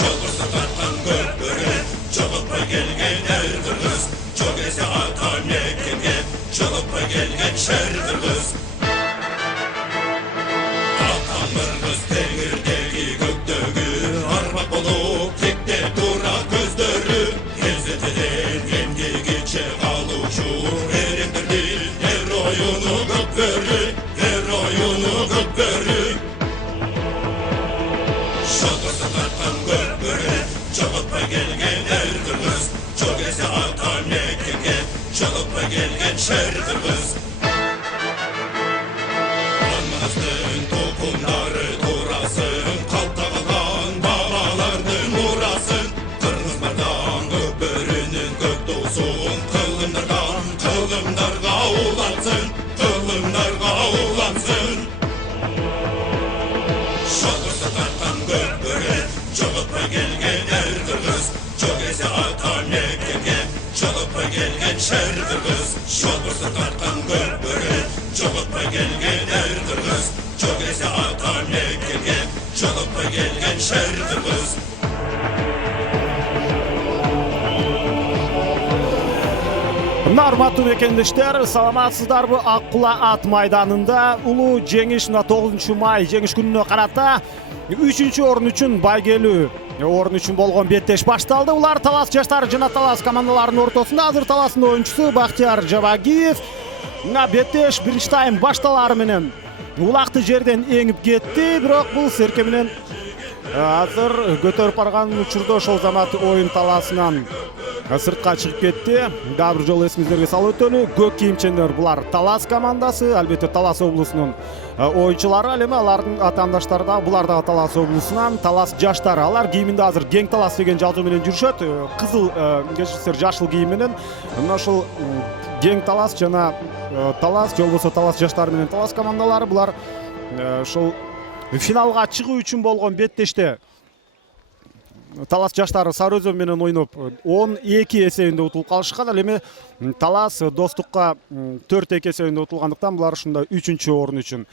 Жалғызда тартқан көпірі, жоғалтпай келген әр қырғыз, жоқ есе ата мекенге, жоғалтпай келген шәр қырғыз. Атан қырғыз теңірдегі көктегі, армақ болып текте тура көздері, кезетеден емдегече қалушы, ерендірді ер ойыны көпірі, ер ойыны көпірі. Жалғызда тартқан көпірі, жоғалтпай келген әр қырғыз, жоқ есе ата мекенге, жоғалтпай келген шәр қырғыз. Манастың тоқымдары турасын, қалта қалған бабалардың мұрасын, қырғыз мардан көпірінің көк тусын, қылымдарға улансын, қылымдарға улансын. Жалғызда тартқан көпірі, жоғалтпай келген әр қырғыз, жоқ есе ата мекенге, жоғалтпай келген шәр қырғыз. Жалғызда тартқан көпірі, жоғалтпай келген әр қырғыз, жоқ есе ата мекенге, жоғалтпай келген шәр қырғыз. Урматтуу мекендештер, саламатсыздарбы? Аккула ат майданында улуу жеңиш 9 май жеңиш күнүнө карата 3-чү орун үчүн байгелүү орун үчүн болгон беттеш башталды. Улар Талас жаштары жана Талас командаларынын ортосунда. Азыр Таластын оюнчусу Бактияр Жабагиев беттеш биринчи тайм башталары менен улакты жерден эңип кетти, бирок бул серке менен азыр көтөрүп барган учурда ошол замат оюн талаасынан сыртка чыгып кетти. Дагы бир жолу эсиңиздерге салып өтөлү. Көк кийимчендер булар Талас командасы, албетте Талас облусунун оюнчулары, ал эми алардын атаандаштары да булар дагы Талас облусунан. Талас жаштары, алар кийиминде азыр Кең Талас деген жалпы менен жүрүшөт. Кызыл, кечирсиңер, жашыл кийим менен. Мына ушул Кең Талас жана Талас, же болбосо Талас жаштары менен Талас командалары булар ушул финалга чыгуу үчүн болгон беттеште Талас жаштары Сары Өзөн менен ойноп 12 эсебинде утулуп калышкан. Ал эми Талас Достукка 4-2 эсебинде утулгандыктан булар ушунда 3-чү орун үчүн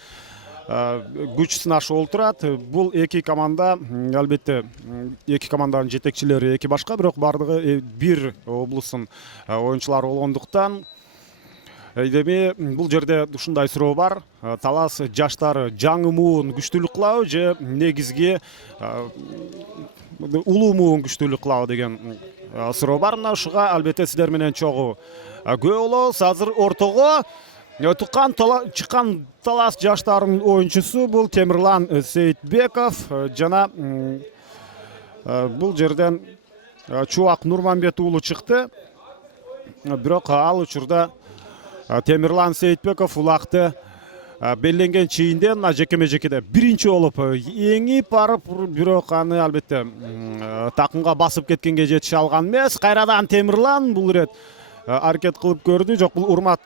күч сынашып олтурат. Бул эки команда, албетте эки команданын жетекчилери эки башка, бирок бардыгы бир облустун оюнчулары болгондуктан эми бул жерде ушундай суроо бар. Талас жаштары жаңы муун күчтүүлүк кылабы же негизги улуу муун күчтүүлүк кылабы деген суроо бар. Мына ушуга албетте сиздер менен чогуу күбө болобуз. Азыр ортого чыккан Талас жаштарынын оюнчусу бул Темирлан Сейитбеков жана бул жерден Чубак Нурманбет уулу чыкты. Бирок ал учурда Темирлан Сейитбеков улакты белленген чийинден жекеме-жекеде биринчи болуп эңип барып, бирок аны албетте такымга басып кеткенге жетише алган эмес. Кайрадан Темирлан бул ирет аракет кылып көрдү. Жок, бул Урмат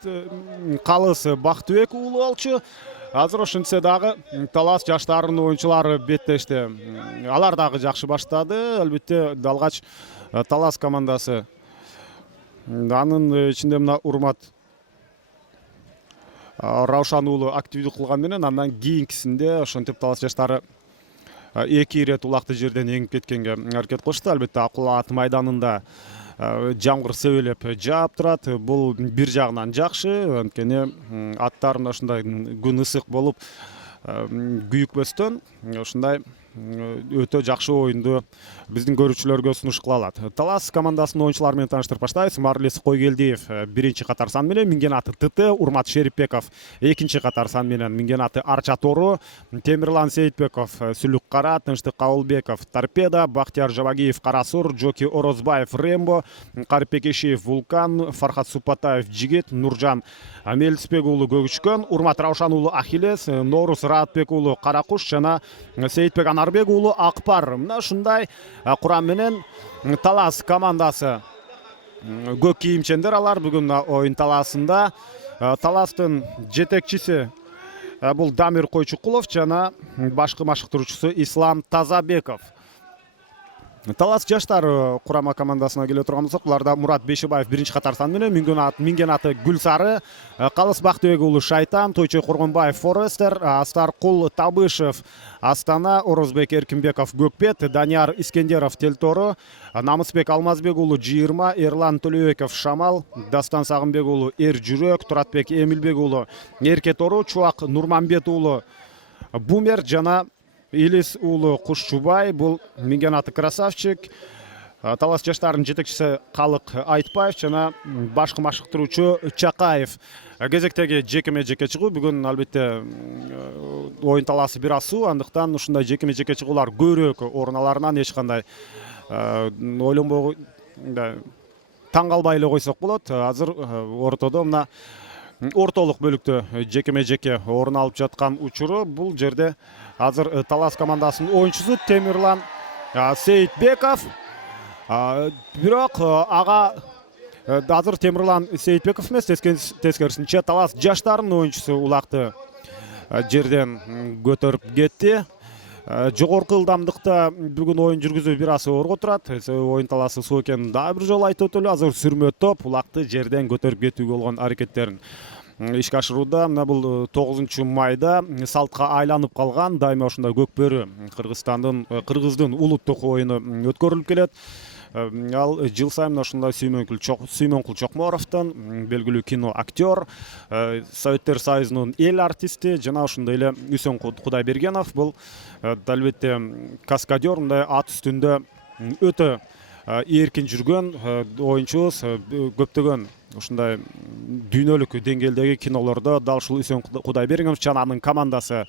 Калыс Бактыбек уулу болчу. Азыр ошентсе дагы Талас жаштарынын оюнчулары беттеште. Алар дагы жакшы баштады. Албетте далгач Талас командасы. Анын ичинде мына Урмат Раушан уулу активдүү кылган менен андан кийинкисинде ошентип Талас жаштары эки ирет улакты жерден эңип кеткенге аракет кылышты. Албетте Аккула ат майданында жамгыр себелеп жаап турат. Бул бир жагынан жакшы, анткени аттар мына ушундай күн ысык болуп күйүкпөстөн ушундай өтө жакшы оюнду биздин көрүүчүлөргө сунуш кыла алат. Талас командасынын оюнчулары менен тааныштырып баштайбыз. Марлес Койгелдиев биринчи катар сан менен минген аты ТТ, Урмат Шерипбеков экинчи катар сан менен минген аты Арча Тору, Темирлан Сейитбеков Сүлүк Кара, Тынчтык Кабылбеков Торпеда, Бактияр Жабагиев Карасур, Жоки Орозбаев Рембо, Карипбек Ишиев Вулкан, Фархат Супатаев Жигит, Нуржан Мелисбек уулу Көгүчкөн, Урмат Раушан уулу Ахилес, Норус Раатбек уулу Каракуш жана Сейитбек Анарбек уулу Акпар. Мына ушундай курам менен Талас командасы көк кийимчендер алар бүгүн оюн талаасында. Таластын жетекчиси бул Дамир Койчукулов жана башкы машыктыруучусу Ислам Тазабеков. Талас жаштар курама командасына келе турган болсок, буларда Мурат Бешебаев биринчи катар сан менен, минген аты Гүлсары, Калыс Бактыбек уулу Шайтан, Тойчой Коргонбаев Форестер, Астаркул Табышев Астана, Орозбек Эркинбеков Көкпет, Данияр Искендеров Телтору, Намысбек Алмазбек уулу 20, Эрлан Төлөбеков Шамал, Дастан Сагынбек уулу Эр Жүрөк, Туратбек Эмилбек уулу Эркетору, Чуак Нурманбет уулу Бумер жана Илис уулу Кушчубай, бул минген аты красавчик. Талас жаштардын жетекчиси Калык Айтбаев жана башкы машыктыруучу Чакаев. Кезектеги жекеме-жеке чыгуу бүгүн албетте оюн талаасы бир аз суу, андыктан ушундай жекеме-жеке чыгуулар көбүрөөк орун аларынан эч кандай ойлонбой таң калбай эле койсок болот. Азыр ортодо мына ортолук бөлүктө жекеме-жеке орун алып жаткан учуру бул жерде азыр Талас командасынын оюнчусу Темирлан Сейитбеков. Бирок ага азыр Темирлан Сейитбеков эмес, тескерисинче Талас жаштарынын оюнчусу улакты жерден көтөрүп кетти. Жогорку ылдамдыкта бүгүн оюн жүргүзүү бир аз орго турат. Оюн талаасы суу экенин дагы бир жолу айтып өтөлү. Азыр сүрмө топ улакты жерден көтөрүп кетүүгө болгон аракеттерин ишке ашырууда. Мына бул 9 майда салтка айланып калган дайыма ушундай көкбөрү кыргыздын улуттук оюну өткөрүлүп келет. Ал жыл сайын ушундай Сүймөнкул Чокморовдун белгилүү кино актер, Советтер Союзунун эл артисти жана ошондой эле Үсөн Кудайбергенов бул албетте каскадер, мындай ат үстүндө өтө эркин жүргөн оюнчубуз. Көптөгөн ушундай дүйнөлүк деңгээлдеги кинолордо дал ушул Үсөн Кудайбергенов жана анын командасы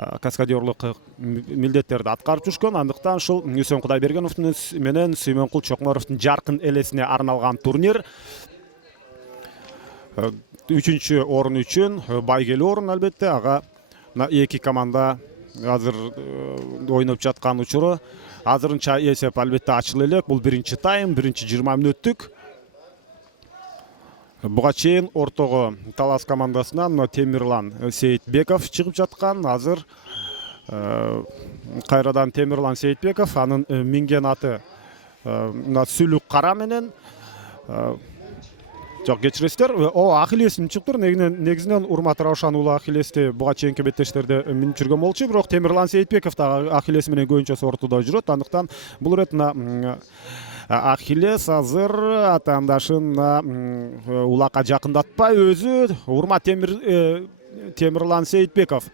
каскадерлык милдеттерди аткарып жүрүшкөн. Андыктан ушул Үсөн Кудайбергенов менен Сүймөнкул Чокморовдун жаркын элесине арналган турнир. 3-чү орун үчүн байгелүү орун албетте. Ага эки команда азыр ойноп жаткан учуру. Азырынча эсеп албетте ачыла элек. Бул биринчи тайм, биринчи 20 мүнөттүк. Буга чейин ортого Талас командасынан Темирлан Сейитбеков чыгып жаткан. Азыр кайрадан Темирлан Сейитбеков, анын минген аты Сүлүк Кара менен. Жок, кечиресиздер. Ахиллесин чыктыр. Негизинен Урмат Раушан уулу Ахиллести буга чейинки беттештерде минип жүргөн болчу. Бирок Темирлан Сейитбеков да Ахиллес менен көбүнчөсү ортодо жүрөт. Андыктан бул ирет Ахиллес азыр атаандашын улакка жакындатпай өзү Урмат Темирлан Сейитбеков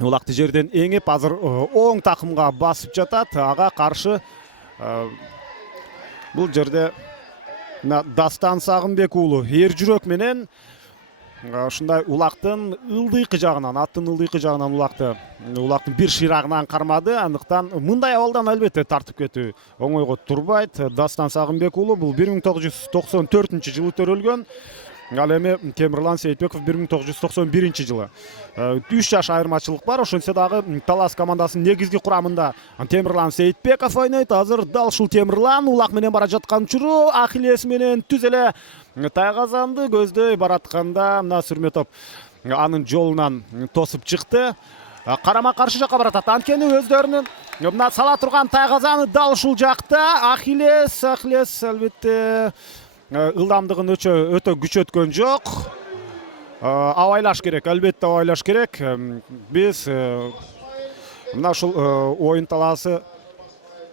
улакты жерден эңип азыр оң такымга басып жатат. Ага каршы бул жерде Дастан Сагынбек уулу Эр Жүрөк менен ушундай улактын ылдыйкы жагынан, аттын ылдыйкы жагынан улактын бир ширагынан кармады. Андыктан мындай абалдан албетте тартып кетүү оңойго турбайт. Дастан Сагынбек уулу бул 1994-жылы төрөлгөн. Ал эми Темирлан Сейитбеков 1991 жылы. 3 жаш айырмачылык бар. Ошентсе дагы Талас командасынын негизги курамында Темирлан Сейитбеков ойнойт. Азыр дал ушул Темирлан улак менен бара жаткан учуру Ахиллес менен түз эле тайгазанды көздөй баратканда мына сүрмө топ анын жолунан тосуп чыкты. Карама каршы жакка баратат. Анткени өздөрүнүн мына сала турган тайгазаны дал ушул жакта. Ахиллес албетте ылдамдыгын өтө күчөткөн жок. Абайлаш керек, албетте абайлаш керек. Биз мына ушул оюн талаасы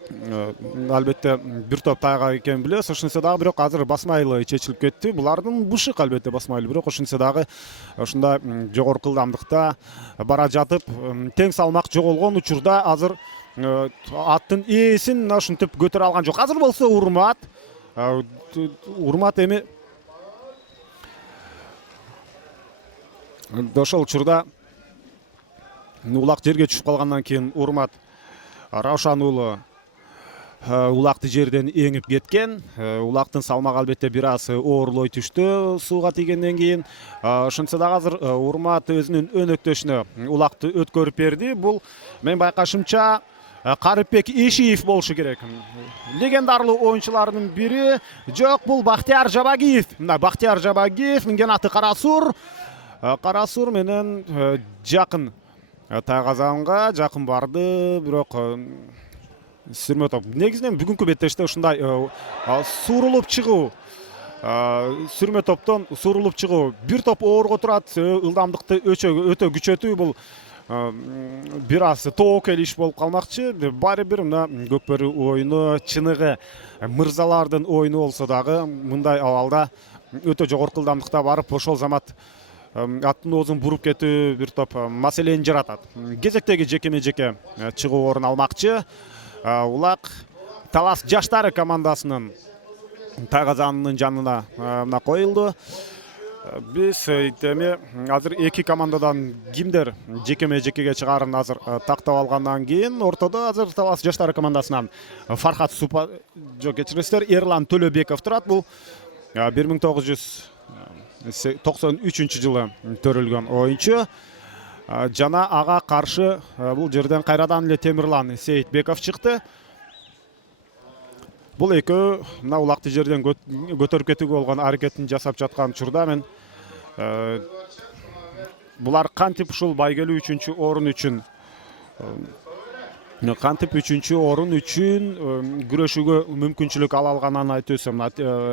албетте бир топ тайга экенин билебиз. Ошентсе дагы бирок азыр басмайлы чечилип кетти. Булардын бышык албетте басмайлы, бирок ошентсе дагы ушундай жогорку ылдамдыкта бара жатып тең салмак жоголгон учурда азыр аттын ээсин ушинтип көтөрө алган жок. Азыр болсо Урмат эми ошол учурда улак жерге түшүп калгандан кийин Урмат Раушан уулу улакты жерден эңип кеткен. Улактын салмагы албетте бир аз оорлой түштү сууга тийгенден кийин. Ошентсе дагы азыр Урмат өзүнүн өнөктөшүнө улакты өткөрүп берди. Бул мен байкашымча Карыпбек Ишиев болушу керек. Легендарлуу оюнчулардын бири. Жок, бул Бактияр Жабагиев. Мына Бактияр Жабагиев минген аты Карасур. Карасур менен жакын тайгазанга жакын барды, бирок сүрмө топ. Негизинен бүгүнкү беттеште ушундай суурулуп чыгуу, сүрмө топтон суурулуп чыгуу, бир топ оорго турат, ылдамдыкты өтө күчөтүү, бул бир аз тоокел иш болуп калмакчы. Баары бир мына Көкбөрү оюну чыныгы мырзалардын оюну болсо дагы мындай абалда өтө жогорку ылдамдыкта барып, ошол замат аттын оозун буруп кетүү бир топ маселени жаратат. Кезектеги жекеме жеке чыгуу орун алмакчы. Улак Талас жаштары командасынын тайгазанынын жанына мына коюлду. Биз эми азыр эки командадан кимдер жекеме жекеге чыгарын азыр тактап алгандан кийин ортодо азыр Талас жаштары командасынан Фархат кечиресиздер, Эрлан Төлөбеков турат. Бул 1993 жылы төрөлгөн оюнчу. Жана ага каршы бул жерден кайрадан эле Темирлан Сейитбеков чыкты. Бул экөө мына улакты жерден көтөрүп кетүүгө болгон аракетин жасап жаткан учурда мен булар кантип ушул байгелүү 3-чү орун үчүн күрөшүүгө мүмкүнчүлүк ала алганын айтып өтсөм,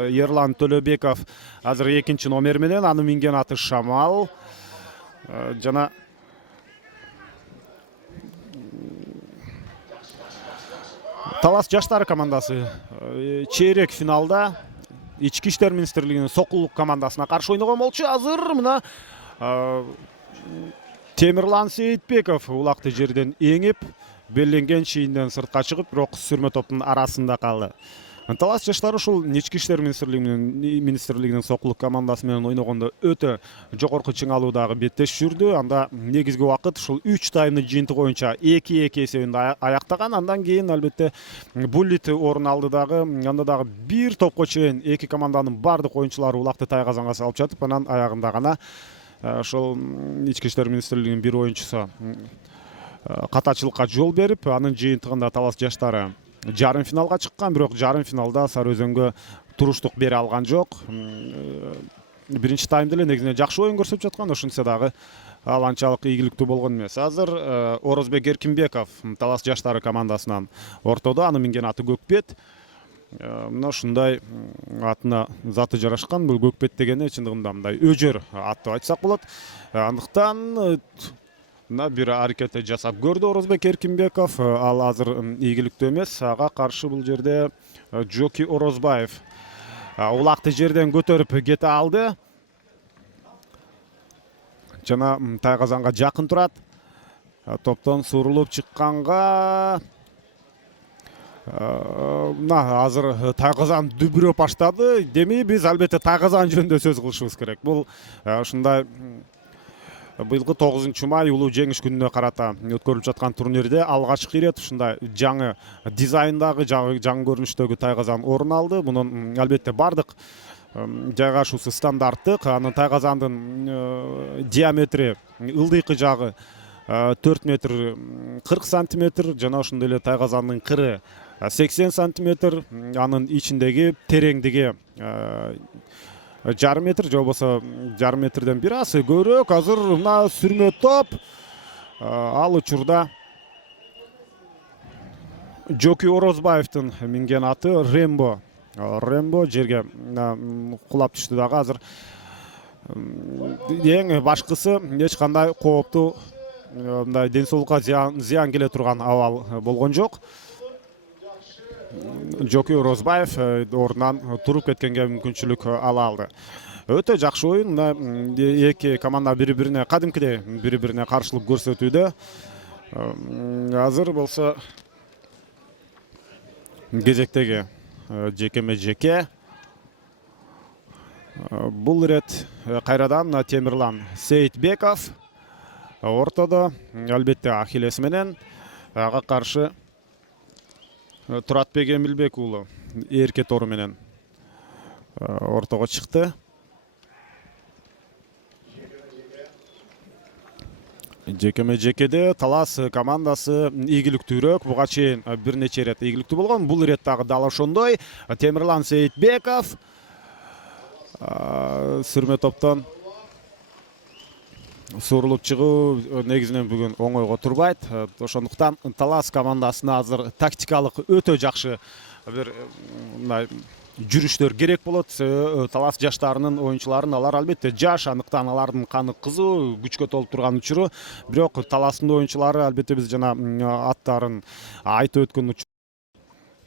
Ерлан Төлөбеков азыр 2-чи номер менен, аны минген аты Шамал. Жана Талас жаштары командасы чейрек финалда Ички иштер министрлигинин Сокулук командасына каршы ойногон болчу. Азыр мына Темирлан Сейитбеков улакты жерден эңип, белленген чийинден сыртка чыгып, бирок сүрмө топтун арасында калды. Талас жаштары ушул Ички иштер министрлигинин Сокулук командасы менен ойногондо өтө жогорку чыңалуудагы беттеш жүрдү. Анда негизги убакыт ушул 3 таймдын жыйынтыгы боюнча 2-2 эсебинде аяктаган. Андан кийин албетте буллит орун алды дагы. Анда дагы бир топко чейин эки команданын бардык оюнчулары улакты тайгазанга салып жатып, анан аягында гана ошол Ички иштер министрлигинин бир оюнчусу катачылыкка жол берип, анын жыйынтыгында Талас жаштары жарым финалга чыккан, бирок жарым финалда Сары Өзөнгө туруштук бере алган жок. Биринчи таймда эле негизинен жакшы оюн көрсөтүп жаткан, ошентсе дагы ал анчалык ийгиликтүү болгон эмес. Азыр Орозбек Эркинбеков Талас жаштары командасынан ортодо, аны минген аты Көкбет. Мына ушундай атына заты жарашкан. Бул Көкбет дегени чындыгында мындай өжөр ат деп айтсак болот. Андыктан мына бир аракет жасап көрдү Орозбек Эркинбеков. Ал азыр ийгиликтүү эмес. Ага каршы бул жерде Жоки Орозбаев улакты жерден көтөрүп кете алды. Жана тайгазанга жакын турат. Топтон суурулуп чыкканга азыр тайгазан дүбүрөп баштады. Демей биз албетте тайгазан жөнүндө сөз кылышыбыз керек. Бул ушундай быйылгы 9 май улуу жеңиш күнүнө карата өткөрүлүп жаткан турнирде алгачкы ирет ушундай жаңы дизайндагы, жаңы көрүнүштөгү тайгазан орун алды. Мунун албетте бардык жайгашуусу стандарттык. Анын тайгазандын диаметри ылдыйкы жагы 4 метр 40 сантиметр, жана ошондой эле тайгазандын кыры 80 сантиметр, анын ичиндеги тереңдиги жарым метр, же болбосо жарым метрден бир аз көбүрөөк. Азыр мына сүрмө топ ал учурда Жоки Орозбаевдин минген аты Рембо жерге кулап түштү дагы. Азыр эң башкысы эч кандай кооптуу мындай ден соолукка зыян келе турган абал болгон жок. Жоки Орозбаев ордунан туруп кеткенге мүмкүнчүлүк ала алды. Өтө жакшы оюн. Эки команда бири-бирине кадимкидей бири-бирине каршылык көрсөтүүдө. Азыр болсо кезектеги жекеме жеке. Бул ирет кайрадан Темирлан Сейитбеков ортодо, албетте Ахиллес менен. Ага каршы Туратбек Эмилбек уулу эрке тору менен ортого чыкты. Жекеме жекеде Талас командасы ийгиликтүүрөөк. Буга чейин бир нече ирет ийгиликтүү болгон. Бул ирет дагы дал ошондой. Темирлан Сейитбеков сүрмө топтон Сурулуп чыгуу негизинен бүгүн оңойго турбайт. Ошондуктан Талас командасына азыр тактикалык өтө жакшы бир мындай жүрүштөр керек болот. Талас жаштарынын оюнчуларын алар албетте жаш, андыктан алардын каны кызуу, күчкө толуп турган учуру. Бирок Таластын оюнчулары албетте биз жана аттарын айтып өткөн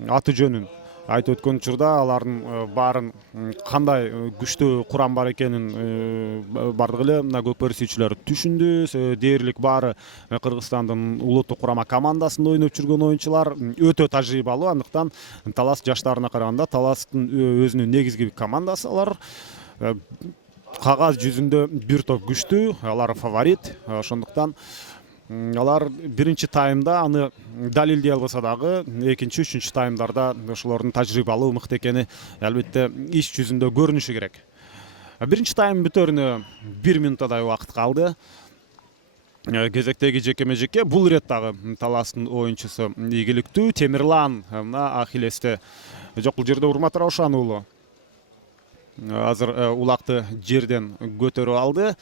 аты жөнүн айтып өткөн учурда алардын баарын кандай күчтүү курам бар экенин бардык эле мына көкпөр сүйүүчүлөр түшүндү. Дээрлик баары Кыргызстандын улуттук курама командасында ойноп жүргөн оюнчулар, өтө тажрыйбалуу. Андыктан Талас жаштарына караганда Таластын өзүнүн негизги командасы, алар кагаз жүзүндө бир топ күчтүү, алар фаворит. Ошондуктан алар биринчи таймда аны далилдей албаса дагы экинчи, үчүнчү таймдарда ошолордун тажрыйбалуу, мыкты экени албетте иш жүзүндө көрүнүшү керек. Биринчи тайм бүтөрүнө 1 минутадай убакыт калды. Кезектеги жекеме-жеке бул ирет дагы Таластын оюнчусу ийгиликтүү Темирлан мына Ахиллесте жок, бул жерде Урмат Раушан уулу азыр улакты жерден көтөрүп алды.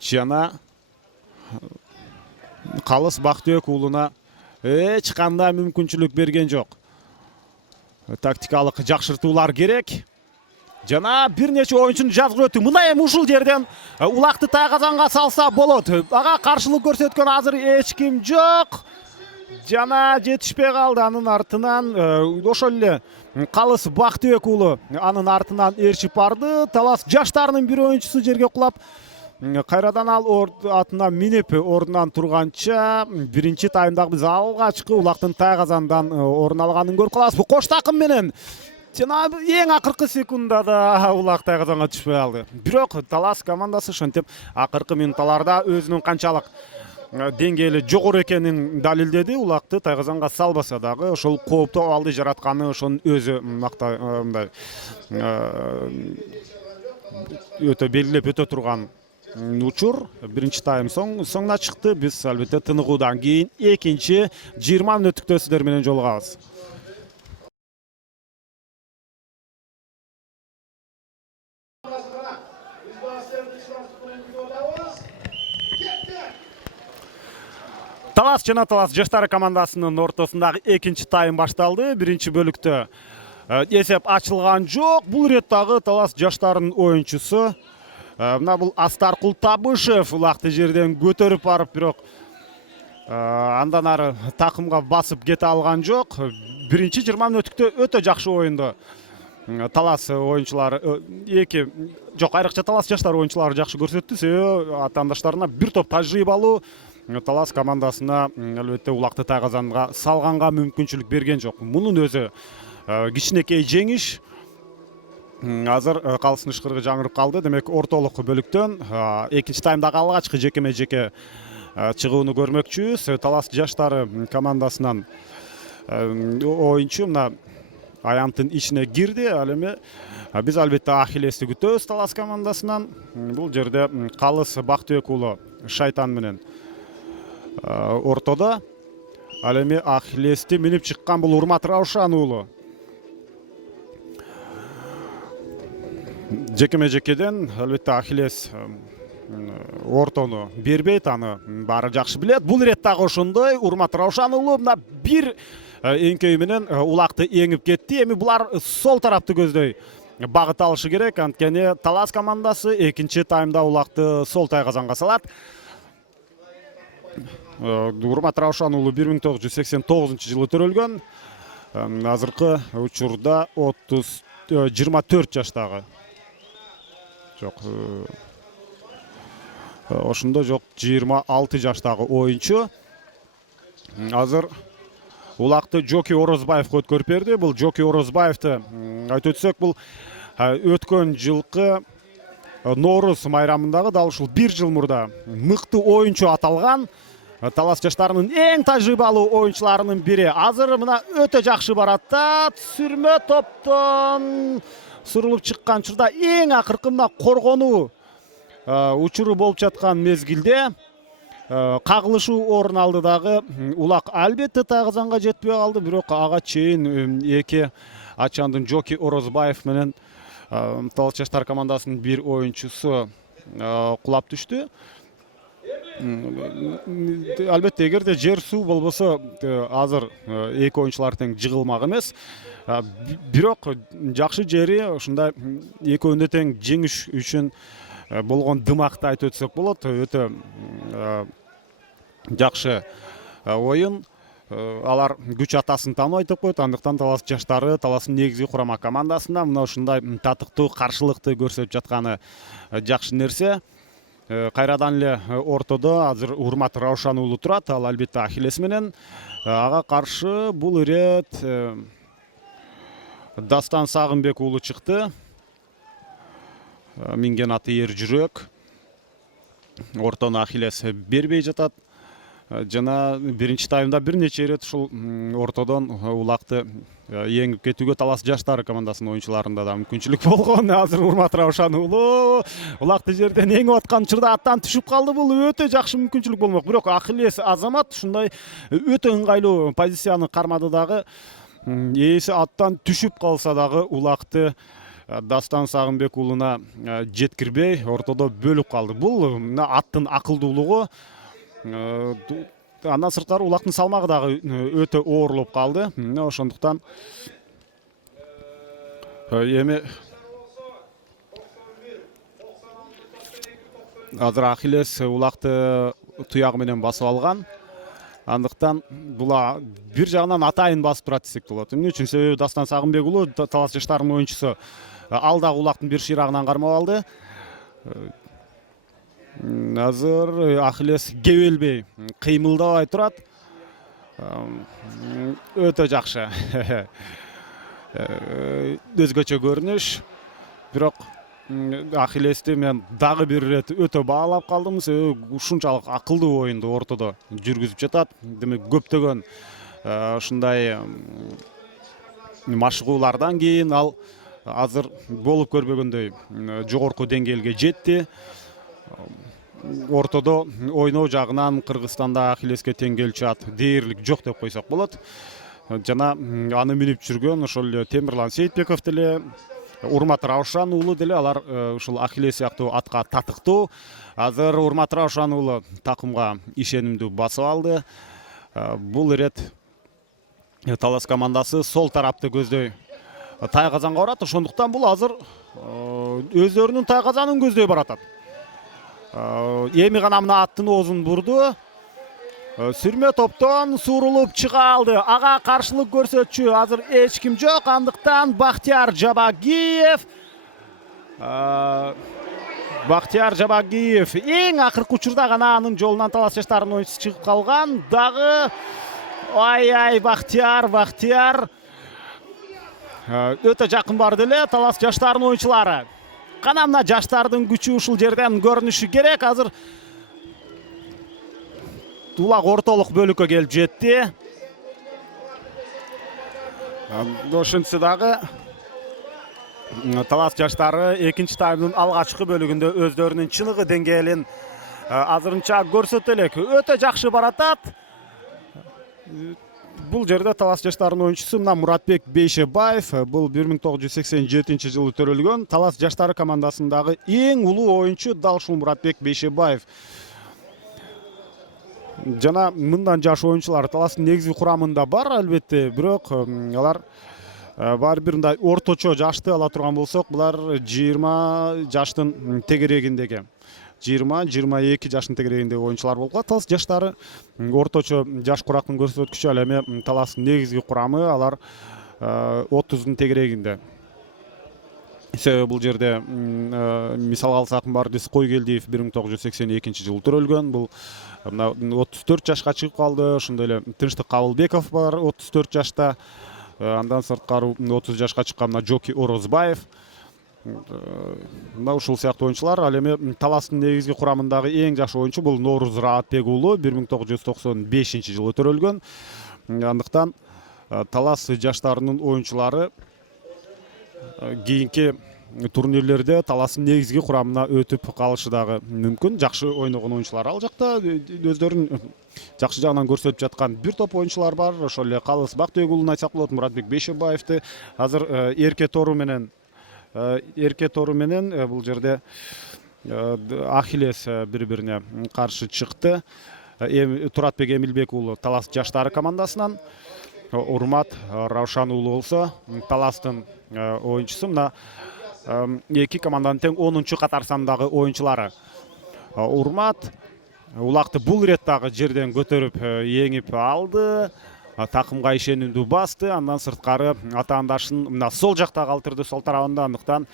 Жана Калыс Бактыбек уулуна эч кандай мүмкүнчүлүк берген жок. Тактикалык жакшыртуулар керек. Жана бир нече оюнчуну жазгырып өттү. Мына эми ушул жерден улакты тайгазанга салса болот. Ага каршылык көрсөткөн азыр эч ким жок. Жана жетишпей калды. Анын артынан ошол эле Калыс Бактыбек уулу анын артынан ээрчип барды. Талас жаштарынын бир оюнчусу жерге кулап, кайрадан ал атына минип ордунан турганча биринчи таймдагы биз алгачкы улактын тайгазандан орун алганын көрүп калабыз. Кош такым менен жана эң акыркы секундада улак тайгазанга түшпөй алды. Бирок Талас командасы ошентип акыркы минуттарда өзүнүн канчалык деңгээли жогору экенин далилдеди. Улакты тайгазанга салбаса дагы ошол кооптуу абалды жаратканы ошонун өзү мындай өтө белгилеп өтө турган учур. Биринчи тайм соңуна чыкты. Биз албетте тыныгуудан кийин экинчи 20 мүнөттүктө сиздер менен жолугабыз. Талас жана Талас жаштары командасынын ортосундагы экинчи тайм башталды. Биринчи бөлүктө эсеп ачылган жок. Бул ирет дагы Талас жаштарынын оюнчусу мына бул Астаркул Табышев улакты жерден көтөрүп барып, бирок андан ары такымга басып кете алган жок. Биринчи 20 мүнөттүктө өтө жакшы оюнду Талас оюнчулары айрыкча Талас жаштар оюнчулары жакшы көрсөттү. Себеби атаандаштарына бир топ тажрыйбалуу Талас командасына албетте улакты тайгазанга салганга мүмкүнчүлүк берген жок. Мунун өзү кичинекей жеңиш. Азыр Калыстын ышкырыгы жаңырып калды. Демек ортолук бөлүктөн экинчи таймдагы алгачкы жекеме-жеке чыгууну көрмөкчүбүз. Талас жаштары командасынан оюнчу мына аянттын ичине кирди. Ал эми биз албетте Ахиллести күтөбүз Талас командасынан. Бул жерде Калыс Бактыбек уулу Шайтан менен ортодо. Ал эми Ахиллести минип чыккан бул Урмат Раушан уулу. Жекеме-жекеден албетте Ахиллес ортону бербейт, аны баары жакшы билет. Бул ирет дагы ошондой. Урмат Раушан уулу мына бир эңкөй менен улакты эңип кетти. Эми булар сол тарапты көздөй багыт алышы керек. Анткени Талас командасы экинчи таймда улакты сол тайгазанга салат. Урмат Раушан уулу 1989-жылы төрөлгөн. Азыркы учурда 24 жаштагы. Жок. Ошондо жок, 26 жаштагы оюнчу. Азыр улакты Жоки Орозбаевге өткөрүп берди. Бул Жоки Орозбаевди айтып өтсөк, бул өткөн жылкы Ноорус майрамындагы дал ушул 1 жыл мурда мыкты оюнчу аталган Талас жаштарынын эң тажрыйбалуу оюнчуларынын бири. Азыр мына өтө жакшы барат да, сүрмө топтон сурулуп чыккан учурда эң акыркы мына коргонуу учуру болуп жаткан мезгилде кагылышуу орун алды дагы. Улак албетте тайгазанга жетпей калды, бирок ага чейин эки ачандын Жоки Орозбаев менен Талас жаштар командасынын бир оюнчусу кулап түштү. Албетте эгерде жер суу болбосо азыр эки оюнчулар тең жыгылмак эмес. Бирок жакшы жери ушундай экөөнү тең жеңиш үчүн болгон дымакты айтып өтсөк болот. Өтө жакшы оюн. Алар күч атасын тааныбайт деп коет. Андыктан Талас жаштары Таластын негизги курама командасында мына ушундай татыктуу каршылыкты көрсөтүп жатканы жакшы нерсе. Кайрадан эле ортодо азыр Урмат Раушан уулу турат. Ал албетте Ахиллес менен. Ага каршы бул ирет Дастан Сагынбек уулу чыкты. Минген аты эр жүрөк. Ортону Ахиллес бербей жатат. Жана биринчи таймда бир нече ирет ушул ортодон улакты еңип кетүүгө Талас жаштары командасынын оюнчуларында да мүмкүнчүлүк болгон. Азыр Урмат Раушан уулу улакты жерден эңип аткан учурда аттан түшүп калды. Бул өтө жакшы мүмкүнчүлүк болмок. Бирок Ахиллес Азамат ушундай өтө ыңгайлуу позицияны кармады дагы. Ээси аттан түшүп калса дагы улакты Дастан Сагынбек уулуна жеткирбей ортодо бөлүп калды. Бул аттын акылдуулугу. Андан сырткары улактын салмагы дагы өтө оорлоп калды. Ошондуктан эми азыр Ахиллес улакты туягы менен басып алган. Андыктан бул бир жагынан атайын басып турат десек болот. Эмне үчүн? Себеби Дастан Сагынбек уулу Талас жаштарынын оюнчусу ал дагы улактын бир шырагынан кармап алды. Азыр Ахиллес кебелбей, кыймылдабай турат. Өтө жакшы. Өзгөчө көрүнүш. Бирок Ахиллести мен дагы бир ирет өтө баалап калдым. Себеби ушунчалык акылдуу оюнду ортодо жүргүзүп жатат. Демек көптөгөн ушундай машыгуулардан кийин ал азыр болуп көрбөгөндөй жогорку деңгээлге жетти. Ортодо ойноо жагынан Кыргызстанда Ахиллеске тең келчү ат дээрлик жок деп койсок болот. Жана аны минип жүргөн ошол эле Темирлан Сейитбеков деле, Урмат Раушан уулу деле алар ушул Ахиллес сыяктуу атка татыктуу. Азыр Урмат Раушан уулу такымга ишенимдүү басып алды. Бул ирет Талас командасы сол тарапты көздөй тайказанга барат. Ошондуктан бул азыр өздөрүнүн тайказанын көздөй баратат. Эми гана мына аттын оозун бурду. Сүрмө топтон суурулуп чыга алды. Ага каршылык көрсөтчү азыр эч ким жок. Андыктан Бактияр Жабагиев эң акыркы учурда гана анын жолунан Талас жаштарынын оюнчусу чыгып калган. Дагы Бактияр өтө жакын барды эле Талас жаштарынын оюнчулары. Кана мына жаштардын күчү ушул жерден көрүнүшү керек. Азыр улак ортолук бөлүккө келип жетти. Ошентсе дагы Талас жаштары экинчи таймдын алгачкы бөлүгүндө өздөрүнүн чыныгы деңгээлин азырынча көрсөтө элек. Өтө жакшы баратат. Бул жерде Талас жаштарынын оюнчусу мына Муратбек Бейшебаев. Бул 1987-жылы төрөлгөн Талас жаштары командасындагы эң улуу оюнчу дал ушул Муратбек Бейшебаев. Жана мындан жаш оюнчулар Таластын негизги курамында бар албетте, бирок алар баары бир мындай орточо жашты ала турган болсок, булар 20 жаштын тегерегиндеги. 20-22 жаштын тегерегиндеги оюнчулар болуп калат. Талас жаштары орточо жаш курактын көрсөткүчү. Ал эми Таластын негизги курамы алар 30дун тегерегинде. Себеби бул жерде мисалга алсак Бардис Койгелдиев 1982-жылы төрөлгөн. Бул 34 жашка чыгып калды. Ошондой эле Тынчтык Кабылбеков бар 34 жашта. Андан сырткары 30 жашка чыккан Жоки Орозбаев. Мына ушул сыяктуу оюнчулар. Ал эми Таластын негизги курамындагы эң жаш оюнчу бул Норуз Раатбек уулу 1995-жылы төрөлгөн. Андыктан Талас жаштарынын оюнчулары кийинки турнирлерде Таластын негизги курамына өтүп калышы дагы мүмкүн. Жакшы ойногон оюнчулар ал жакта өздөрүн жакшы жагынан көрсөтүп жаткан бир топ оюнчулар бар. Ошол эле Калыс Бактыбек уулун айтсак болот, Муратбек Бейшебаевди азыр Эрке тору менен бул жерде Ахиллес бири-бирине каршы чыкты. Туратбек Эмилбек уулу Талас жаштары командасынан, Урмат Раушан уулу болсо Таластын оюнчусу. Мына эки команданын тең 10-чу катар сандагы оюнчулары. Урмат улакты бул ирет дагы жерден көтөрүп еңип алды. Такымга ишенимдүү басты. Андан сырткары атаандашын мына сол жакта калтырды, сол тарабында. Андыктан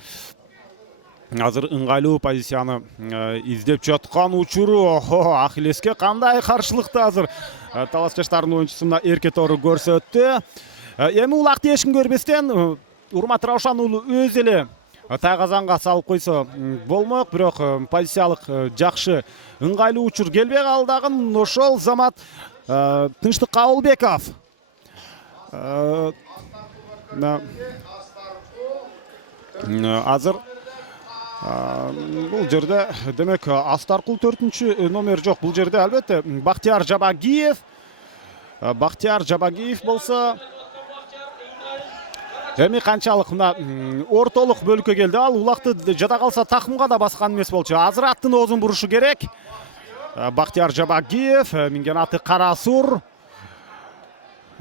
азыр ыңгайлуу позицияны издеп жаткан учуру. Ахиллеске кандай каршылыкты азыр Талас жаштарынын оюнчусуна эркетору көрсөттү. Эми улакты эч ким көрбөстөн Урмат Раушан уулу өз эле тайгазанга салып койсо болмок, бирок позициялык жакшы ыңгайлуу учур келбей калды дагы. Ошол замат Тынчтык Кабылбеков азыр бул жерде демек Астаркул 4-чү номер жок. Бул жерде албетте Бактияр Жабагиев болсо эми канчалык мына ортолук бөлүккө келди. Ал улакты жада калса такымга да баскан эмес болчу. Азыр аттын оозун бурушу керек. Бактияр Жабагиев, минген аты Карасур.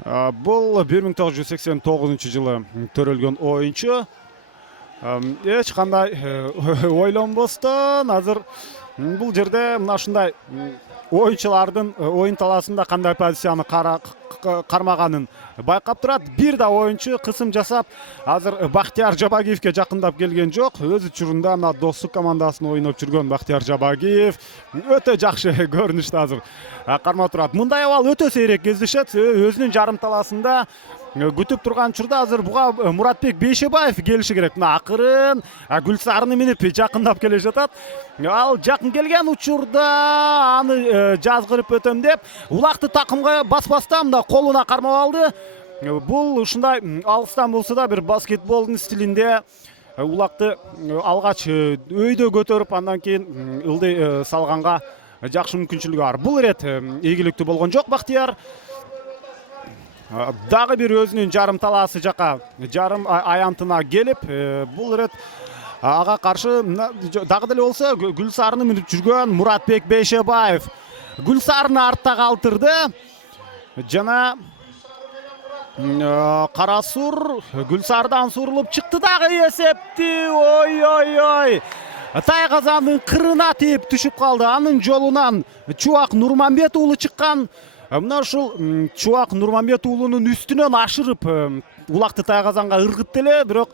Бул 1989 жылы төрөлгөн оюнчу. Эч кандай ойлонбостон азыр бул жерде мына ушундай оюнчулардын оюн талаасында кандай позицияны кармаганын байкап турат. Бир да оюнчу кысым жасап азыр Бактияр Жабагиевке жакындап келген жок. Өз учурунда мына Достук командасында ойноп жүргөн Бактияр Жабагиев өтө жакшы көрүнүштө азыр кармап турат. Мындай абал өтө сейрек кездешет. Өзүнүн жарым талаасында күтүп турган учурда азыр буга Муратбек Бейшебаев келиши керек. Мына акырын Гүлсарыны минип жакындап келе жатат. Ал жакын келген учурда аны жазгырып өтөм деп улакты такымга баспастан да колуна кармап алды. Бул ушундай алыстан болсо да бир баскетболдун стилинде улакты алгач өйдө көтөрүп андан кийин ылдый салганга жакшы мүмкүнчүлүгү бар. Бул ирет ийгиликтүү болгон жок. Бактияр дагы бир өзүнүн жарым талаасы жака, жарым аянтына келип, бул ирет ага каршы дагы деле болсо Гүлсарыны минип жүргөн Муратбек Бейшебаев Гүлсарыны артта калтырды. Жана Карасур Гүлсардан сурулуп чыкты дагы эсепти. Ой. Тайгазандын кырына тийип түшүп калды. Анын жолунан Чубак Нурмамбет уулу чыккан. Мына ушул Чубак Нурмамбет уулунун үстүнөн ашырып улакты тайгазанга ыргытты эле, бирок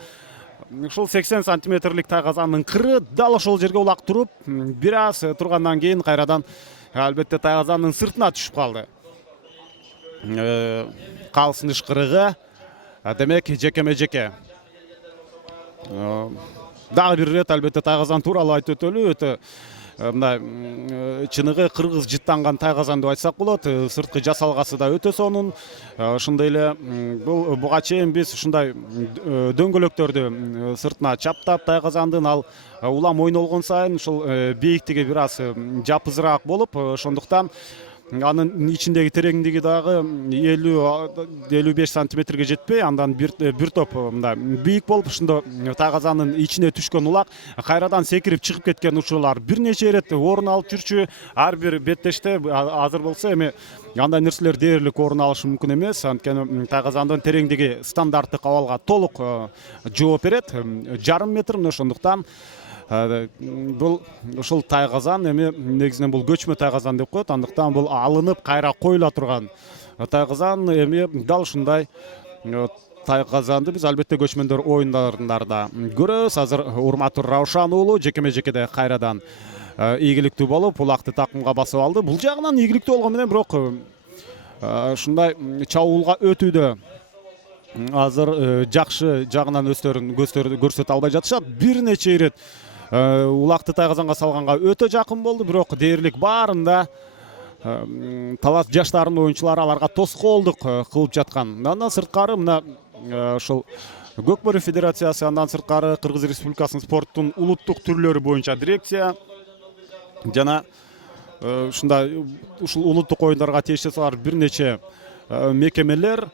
ушул 80 сантиметрлик тайгазандын кыры дал ошол жерге улак туруп, бир аз тургандан кийин кайрадан албетте тайгазандын сыртына түшүп калды. Калсын ышкырыгы демек жекеме-жеке. Дагы бир ирет албетте тайгазан тууралуу айтып өтөлү. Өтө мындай чыныгы кыргыз жыттанган тайгазан деп айтсак болот. Сырткы жасалгасы да өтө сонун. Ошондой эле буга чейин биз ушундай дөңгөлөктөрдү сыртына чаптап тайгазандын ал улам ойнолгон сайын ушул бийиктиги бир аз жапызыраак болуп, ошондуктан анын ичиндеги тереңдиги дагы 50-55 сантиметрге жетпей, андан бир топ мындай бийик болуп, ошондо тайгазанын ичине түшкөн улак кайрадан секирип чыгып кеткен учурлар бир нече ирет орун алып жүрчү. Ар бир беттеште азыр болсо эми андай нерселер дээрлик орун алышы мүмкүн эмес. Анткени тайгазандын тереңдиги стандарттык абалга толук жооп берет. Жарым метр. Ошондуктан бул ушул тайгазан эми негизинен бул көчмө тайгазан деп коет. Андыктан бул алынып кайра коюла турган тайгазан. Эми дал ушундай тайгазанды биз албетте көчмөндөр оюндарында көрөбүз. Азыр Урмат Раушан уулу жекеме-жекеде кайрадан ийгиликтүү болуп улакты такымга басып алды. Бул жагынан ийгиликтүү болгон менен бирок ушундай чабуулга өтүүдө азыр жакшы жагынан өздөрүн көрсөтө албай жатышат. Бир нече ирет улакты тайгазанга салганга өтө жакын болду, бирок дээрлик баарында Талас жаштарынын оюнчулары аларга тоскоолдук кылып жаткан. Андан сырткары мына ушул Көкбөрү Федерациясы, андан сырткары Кыргыз Республикасынын спорттун улуттук түрлөрү боюнча дирекция жана ушундай ушул улуттук оюндарга тийиштүү салар бир нече мекемелер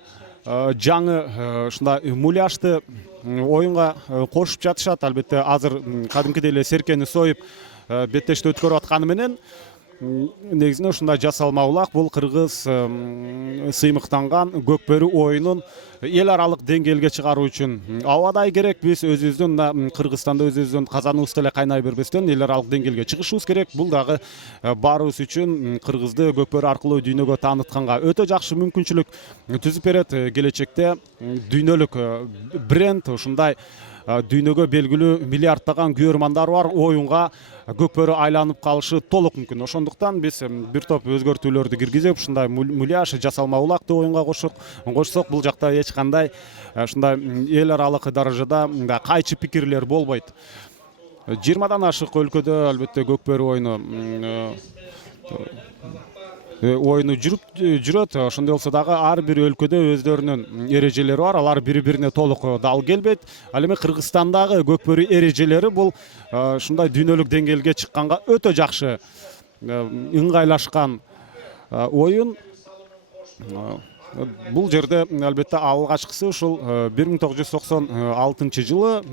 жаңы ушундай муляжды оюнга кошуп жатышат. Албетте азыр кадимкидей эле серкени союп беттешти өткөрүп атканы менен негизинен ушундай жасалма улак бул кыргыз сыймыктанган көкбөрү оюнун эл аралык деңгээлге чыгаруу үчүн абадай керек. Биз өзүбүздүн мына Кыргызстанда өзүбүздүн казаныбыз деле кайнай бербестен эл аралык деңгээлге чыгышыбыз керек. Бул дагы баарыбыз үчүн кыргызды көкбөрү аркылуу дүйнөгө таанытканга өтө жакшы мүмкүнчүлүк түзүп берет. Келечекте дүйнөлүк бренд ушундай дүйнөгө белгилүү миллиарддаган көрөрмандары бар оюнга көкбөрү айланып калышы толук мүмкүн. Ошондуктан биз бир топ өзгөртүүлөрдү киргизип, ушундай муляж жасалма улакты оюнга кошсок, бул жакта эч кандай ушундай эл аралык даражада кайчы пикирлер болбойт. 20дан ашык өлкөдө албетте көкбөрү оюну жүрөт. Ошондой болсо дагы ар бир өлкөдө өздөрүнүн эрежелери бар. Алар бири-бирине толук дал келбейт. Ал эми Кыргызстандагы көкбөрү эрежелери бул ушундай дүйнөлүк деңгээлге чыкканга өтө жакшы ыңгайлашкан оюн. Бул жерде албетте алгачкысы ушул 1996 жылы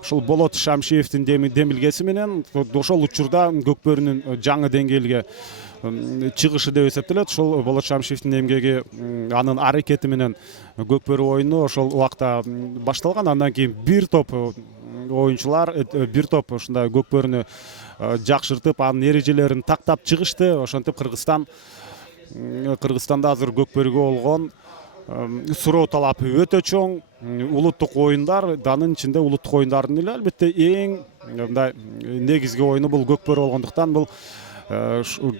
ушул Болот Шамшиевдин демилгеси менен ошол учурда көкбөрүнүн жаңы деңгээлге чыгышы деп эсептелет. Ушул Болот Шамшиевдин эмгеги, анын аракети менен көкбөрү оюну ошол убакта башталган. Андан кийин бир топ оюнчулар, бир топ ушундай көкбөрүнү жакшыртып, анын эрежелерин тактап чыгышты. Ошентип Кыргызстанда азыр көкбөрүгө болгон суроо талапы өтө чоң. Улуттук оюндар, анын ичинде улуттук оюндардын эле албетте эң мындай негизги оюну бул көкбөрү болгондуктан бул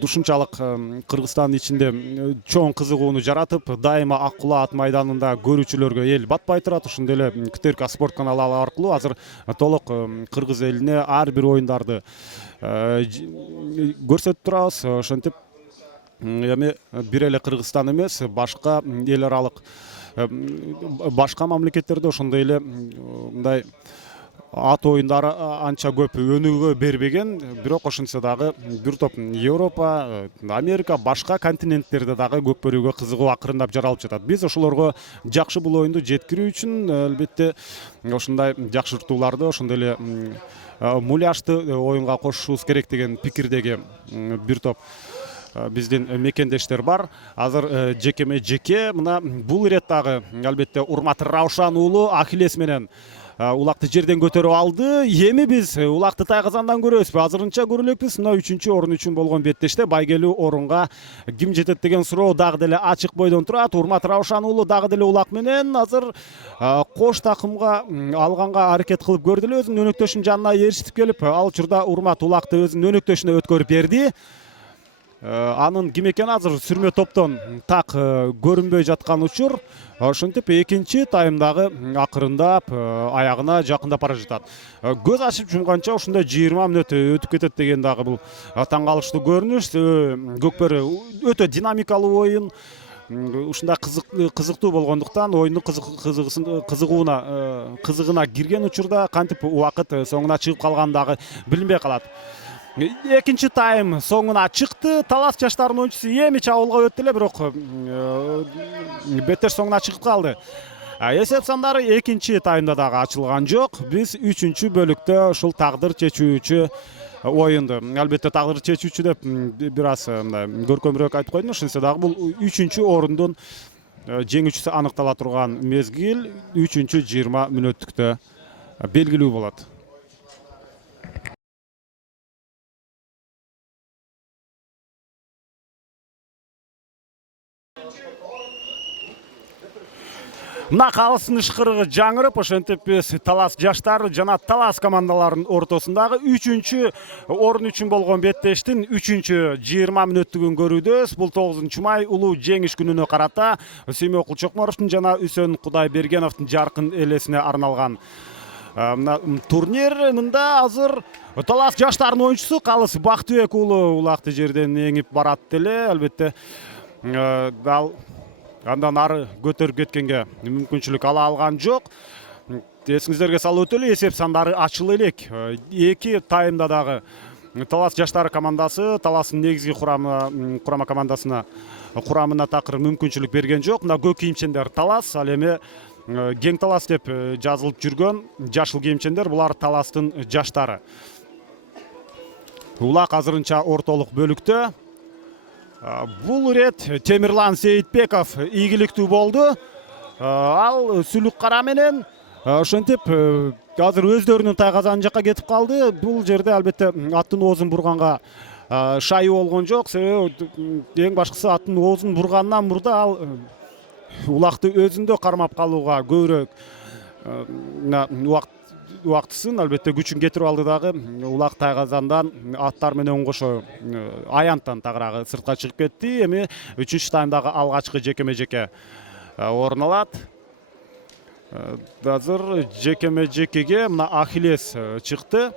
ушунчалык Кыргызстандын ичинде чоң кызыгууну жаратып, дайыма Аккула ат майданында көрүүчүлөргө эл батпай турат. Ошондой эле КТРК спорт каналы аркылуу азыр толук кыргыз элине ар бир оюндарды көрсөтүп турабыз. Ошентип эми бир эле Кыргызстан эмес, башка эл аралык башка мамлекеттерде ошондой эле мындай ат оюндары анча көп өнүгө бербеген, бирок ошентсе дагы бир топ Европа, Америка, башка континенттерде дагы көкбөрүгө кызыгуу акырындап жаралып жатат. Биз ошолорго жакшы бул оюнду жеткирүү үчүн албетте ошондой жакшыртууларды, ошондой эле муляжды оюнга кошушубуз керек деген пикирдеги бир топ биздин мекендештер бар. Азыр жеке мына бул ирет дагы албетте урматтуу Раушан уулу Ахиллес менен улакты жерден көтөрүп алды. Эми биз улакты тайгазандан көрөбүзбү? Азырынча көрө элекпиз. Мына 3-чү орун үчүн болгон беттеште байгелүү орунга ким жетет деген суроо дагы деле ачык бойдон турат. Урмат Раушан уулу дагы деле улак менен азыр кош такымга алганга аракет кылып көрдү эле. Өзүнүн өнөктөшүнүн жанына ээрчитип келип, ал учурда урмат улакты өзүнүн өнөктөшүнө өткөрүп берди. Анын ким экени азыр сүрмө топтон так көрүнбөй жаткан учур. Ошентип экинчи таймдагы акырындап аягына жакындап бара жатат. Көз ачып жумганча ушундай 20 мүнөт өтүп кетет деген дагы бул таң калыштуу көрүнүш. Көкбөрү өтө динамикалуу оюн. Ушундай кызыктуу болгондуктан оюндун кызыгына кирген учурда кантип убакыт соңуна чыгып калгандагы билинбей калат. Экинчи тайм соңуна чыкты. Талас жаштардын оюнчусу эми чабуулга өттү эле, бирок беттеш соңуна чыгып калды. Эсеп сандары экинчи таймда дагы ачылган жок. Биз 3-чү бөлүктө ушул тагдыр чечүүчү оюнду, албетте тагдыр чечүүчү деп бир аз мындай көркөмүрөөк айтып койдум. Ошентсе дагы бул 3-чү орундун жеңүүчүсү аныктала турган мезгил 3-20 мүнөттүктө белгилүү болот. Мына калыстын ышкырыгы жаңырып, ошентип биз Талас жаштар жана Талас командаларынын ортосундагы 3-чү орун үчүн болгон беттештин 3-20 мүнөттүгүн көрүүдөбүз. Бул 9 май улуу жеңиш күнүнө карата Сүймөй Кулчокморовдун жана Үсөн Кудайбергеновдун жаркын элесине арналган турнир. Мында азыр Талас жаштардын оюнчусу Калыс Бактыбек уулу улакты жерден эңип барат деле. Албетте дал андан ары көтөрүп кеткенге мүмкүнчүлүк ала алган жок. Эсиңиздерге салып өтөлү, эсеп сандары ачыла элек. Эки таймда дагы Талас жаштары командасы Таластын негизги курама курамына такыр мүмкүнчүлүк берген жок. Мына көк кийимчендер Талас, ал эми Кең Талас деп жазылып жүргөн жашыл кийимчендер булар Таластын жаштары. Улак азырынча ортолук бөлүктө. Бул ирет Темирлан Сейитбеков ийгиликтүү болду. Ал сүлүк кара менен ошентип азыр өздөрүнүн тайгазан жакка кетип калды. Бул жерде албетте аттын оозун бурганга шайы болгон жок. Себеби эң башкысы аттын оозун бургандан мурда ал улакты өзүндө кармап калууга көбүрөөк убактысын албетте күчүн кетирип алды дагы. Улак тайгазандан аттар менен кошо аянттан тагыраагы сыртка чыгып кетти. Эми 3-чү таймдагы алгачкы жекеме-жеке орун алат. Азыр жекеме-жекеге мына Ахиллес чыкты.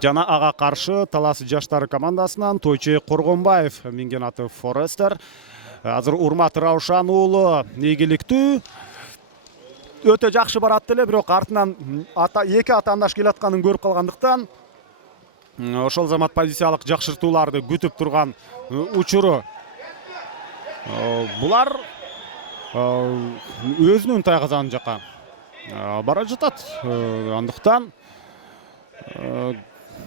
Жана ага каршы Талас жаштары командасынан Тойче Коргонбаев минген аты Форестер. Азыр Урмат Раушан уулу ийгиликтүү. Өтө жакшы барат деле, бирок артынан эки атаандаш келатканын көрүп калгандыктан ошол замат позициялык жакшыртууларды күтүп турган учуру. Булар өзүнүн тайгазан жака бара жатат. Андыктан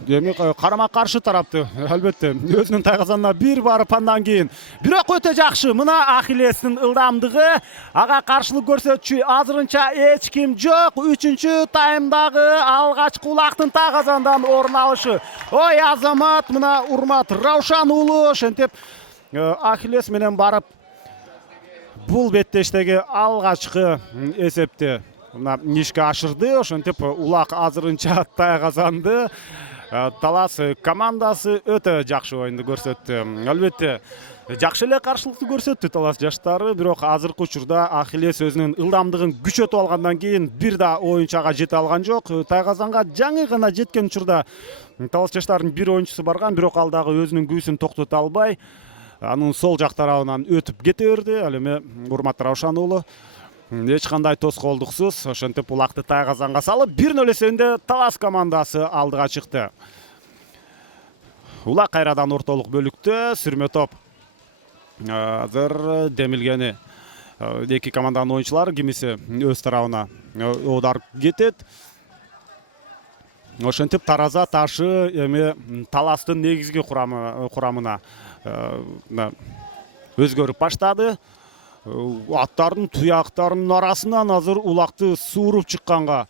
эми карама каршы тарапты албетте өзүнүн тайгазанына бир барып андан кийин. Бирок өтө жакшы. Мына Ахиллестин ылдамдыгы, ага каршылык көрсөтчү азырынча эч ким жок. 3-чү таймдагы алгачкы улактын тайгазандан орун алышы. Ой азамат, мына Урмат Раушан уулу ошентип Ахиллес менен барып бул беттештеги алгачкы эсепти мына ишке ашырды. Ошентип улак азырынча тайгазанды. Талас командасы өтө жакшы оюнду көрсөттү. Албетте жакшы эле каршылыкты көрсөттү Талас жаштары, бирок азыркы учурда Ахиллес өзүнүн ылдамдыгын күчөтүп алгандан кийин бир да оюнчага жете алган жок. Тайгазанга жаңы гана жеткен учурда Талас жаштарынын бир оюнчусу барган, бирок ал дагы өзүнүн күбүсүн токтото албай анын сол жак тарабынан өтүп кете берди. Ал эми Урмат Раушан уулу эч кандай тоскоолдуксуз ошентип улакты тайгазанга салып 1-0 эсебинде Талас командасы алдыга чыкты. Улак кайрадан ортолук бөлүктө сүрмө топ. Азыр демилгени эки команданын оюнчулары кимиси өз тарабына оодарып кетет. Ошентип тараза ташы эми Таластын негизги курамына өзгөрүп баштады. Аттардын туяктарынын арасынан азыр улакты сууруп чыкканга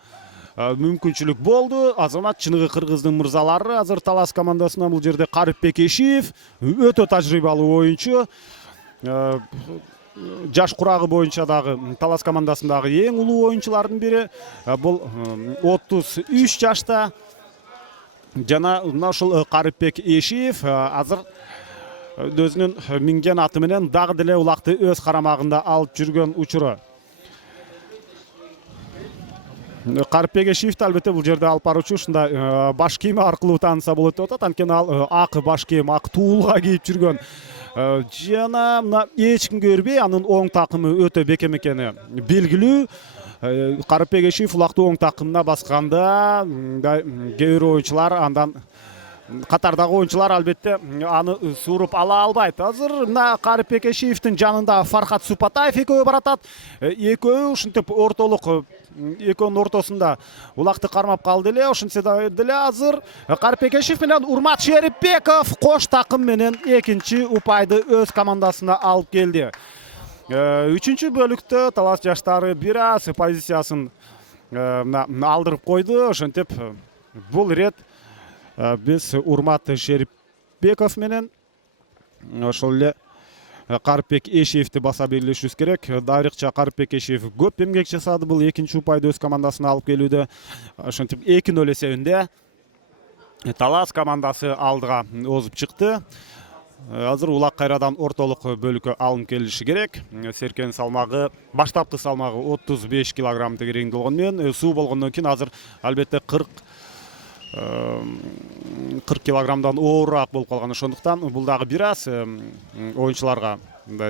мүмкүнчүлүк болду. Азамат чыныгы кыргыздын мырзалары азыр Талас командасынан бул жерде Карипбек Эшиев өтө тажрыйбалуу оюнчу. Жаш курагы боюнча дагы Талас командасындагы эң улуу оюнчулардын бири. Бул 33 жашта. Жана ушул Карипбек Эшиев азыр өзүнүн минген аты менен дагы деле улакты өз карамагында алып жүргөн учуру. Карипбек Эшиевди албетте бул жерде алып баруучу ушундай баш кийими аркылуу тааныса болот деп атат. Анткени ал ак баш кийим, ак туулга кийип жүргөн. Жана мына эч ким көрбөй анын оң такымы өтө бекем экени белгилүү. Карипбек Эшиев улакты оң такымына басканда кээ бир оюнчулар андан катардагы оюнчулар албетте аны сууруп ала албайт. Азыр мына Карипбек Эшиевдин жанында Фархат Супатаев экөө баратат. Экөө ушинтип ортолук экөөнүн ортосунда улакты кармап калды эле. Ошентсе деле азыр Карипбек Эшиев менен Урмат Шерипбеков кош такым менен экинчи упайды өз командасына алып келди. 3-чү бөлүктө Талас жаштары бир аз позициясын алдырып койду. Ошентип бул ирет биз Урмат Шерипбеков менен ошол эле Карипбек Эшиевди баса белгилешибиз керек. Дайрыкча Карипбек Эшиев көп эмгек жасады бул экинчи упайды өз командасына алып келүүдө. Ошентип 2-0 эсебинде Талас командасы алдыга озуп чыкты. Азыр улак кайрадан ортолук бөлүккө алынып келиши керек. Серкен салмагы, баштапкы салмагы 35 кг тегереңде болгону менен суу болгондон кийин азыр албетте 40 килограммдан оорураак болуп калган. Ошондуктан бул дагы бир аз оюнчуларга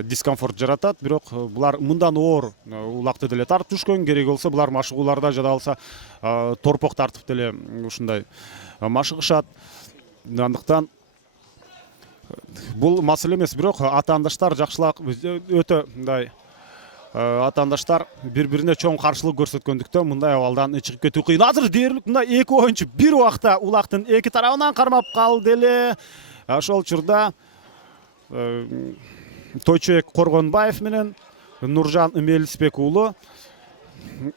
дискомфорт жаратат. Бирок булар мындан оор улакты деле тартып жүрүшкөн. Керек болсо булар машыгууларда жада алса торпок тартып деле ушундай машыгышат. Андыктан бул маселе эмес, бирок атаандаштар жакшылап өтө мындай Атандаштар бири-бирине чоң каршылык көрсөткөндүктөн мындай абалдан чыгып кетүү кыйын. Азыр дээрлик мына эки оюнчу бир убакта улактын эки тарабынан кармап калды эле. Ошол учурда Тойчубек Коргонбаев менен Нуржан Мелисбек уулу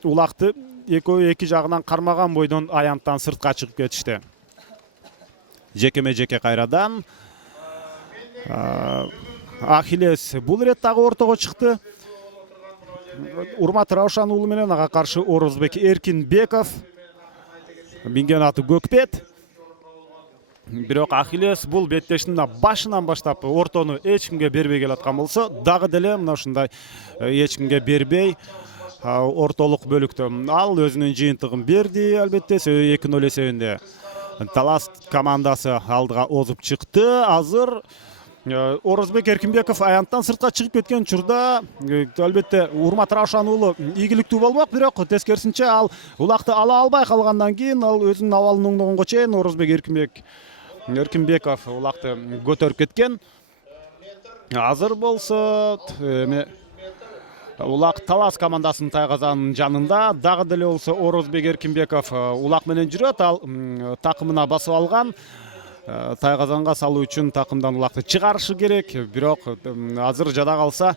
улакты экөө эки жагынан кармаган бойдон аянттан сыртка чыгып кетишти. Жекеме-жеке кайрадан Ахиллес бул ирет дагы ортого чыкты. Урмат Раушан уулу менен ага каршы Орозбек Эркинбеков. Минген аты Көкпет. Бирок Ахиллес бул беттештин башынан баштап ортону эч кимге бербей келаткан болсо, дагы деле мына ушундай эч кимге бербей ортолук бөлүктө ал өзүнүн жыйынтыгын берди. Албетте 2-0 эсебинде Талас командасы алдыга озуп чыкты. Азыр Орозбек Эркинбеков аянттан сыртка чыгып кеткен учурда албетте Урмат Раушан уулу ийгиликтүү болмок, бирок тескерисинче ал улакты ала албай калгандан кийин ал өзүнүн абалын оңдогонго чейин Орозбек Эркинбеков улакты көтөрүп кеткен. Азыр болсо улак Талас командасынын тайгазанын жанында, дагы деле болсо Орозбек Эркинбеков улак менен жүрөт. Ал такымына басып алган. Тайгазанга салуу үчүн такымдан улакты чыгарышы керек. Бирок азыр жада калса